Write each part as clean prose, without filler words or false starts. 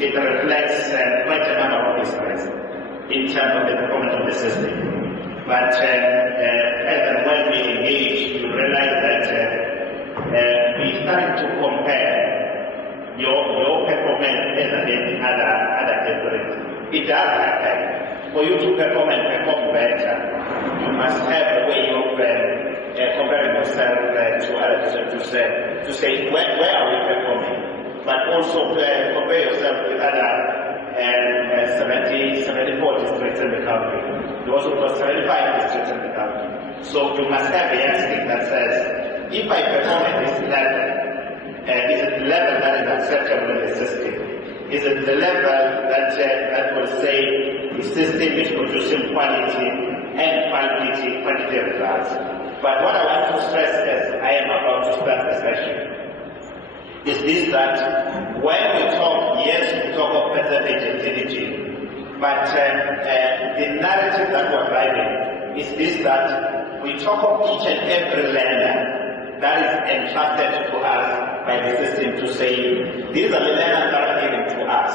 it reflects quite a number of histories in terms of the performance of the system. But as and when we engage, you realize that we start to compare your performance as against other categories. It does happen. For you to perform and perform better, you must have a way of comparing yourself to others to say where are we performing, but also compare yourself with other 74 districts in the country. You also got 75 districts in the country. So you must have a yardstick that says, if I perform at this level, is it the level that is acceptable in the system? Is it the level that will say the system is producing quality and quantity results? But what I want to stress as I am about to start the session is this, that when we talk, yes, we talk of percentage activity, but the narrative that we're driving is this, that we talk of each and every learner that is entrusted to us by the system to say, these are the learners that are given to us.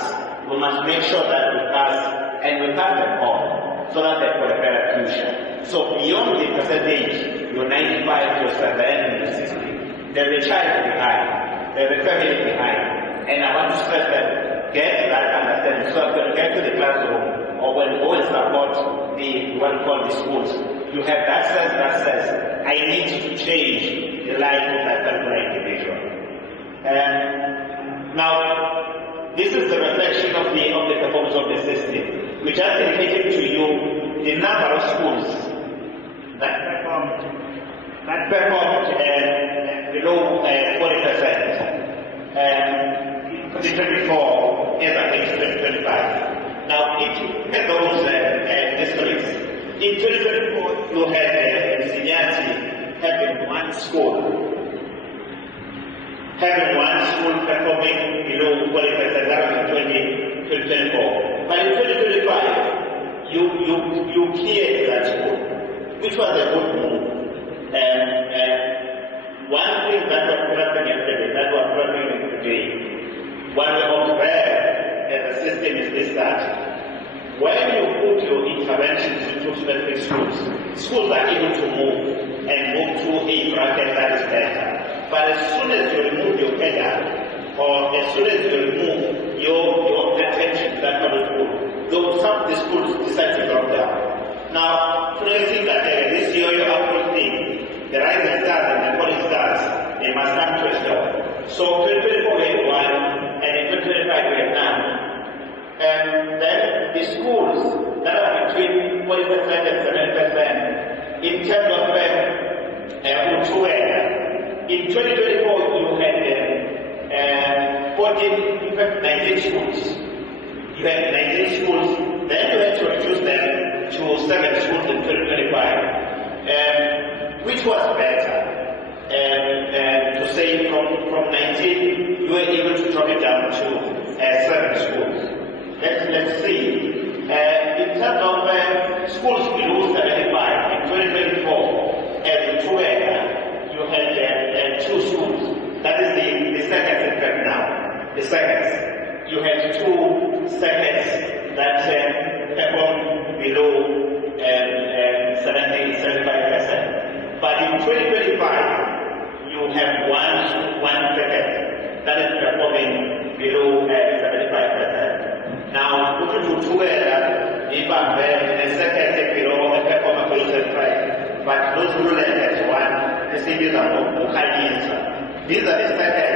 We must make sure that we pass, and we pass them all, so that they have a better future. So beyond the percentage, you're 95, you're 7, you're 60, there's a child behind, there's a family behind. And I want to stress that, get that understanding. So when you get to the classroom, or when you go and support what we call the schools, you have that sense that says, I need to change the life of that particular individual. Now, this is the reflection of the performance of the system. We just indicated to you the number of schools that performed below 40%. 2024 is against 2025. Now, if you look at those districts, in 2024 you had seniority having one school performing below 40%, that was in 2024. But in 2025, you cleared that school, which was a good move. One thing that was happening yesterday, that was happening today, one of the system is this, that when you put your interventions into specific schools are able to move and move to a bracket that is better. But as soon as you remove your header, or as soon as you remove your attention to that kind of school, some of the schools decide to drop down. Now, tracing that this year you have to think, the rising stars and the falling stars, they must come to a stop. So 2024 we had one, and in 2025 we had none. And then the schools that are between 40% and 7%, in terms of uThukela, in 2024 you had 19 schools. You had 19 schools, then you had to reduce them to 7 schools in 2025, which was better. To say from 19, you were able to drop it down to 7 schools. Let's see. In terms of schools below 75, in 2024, as uThukela, you had 2 schools. That is the seconds in fact now. The seconds. You had 2 seconds that performed below 75%. But in 2025, you have one second that is performing below 75%. Now, looking to uThukela, if I'm there, the second below performing below 75%. But those who learn as one, the cities are more high. These are the seconds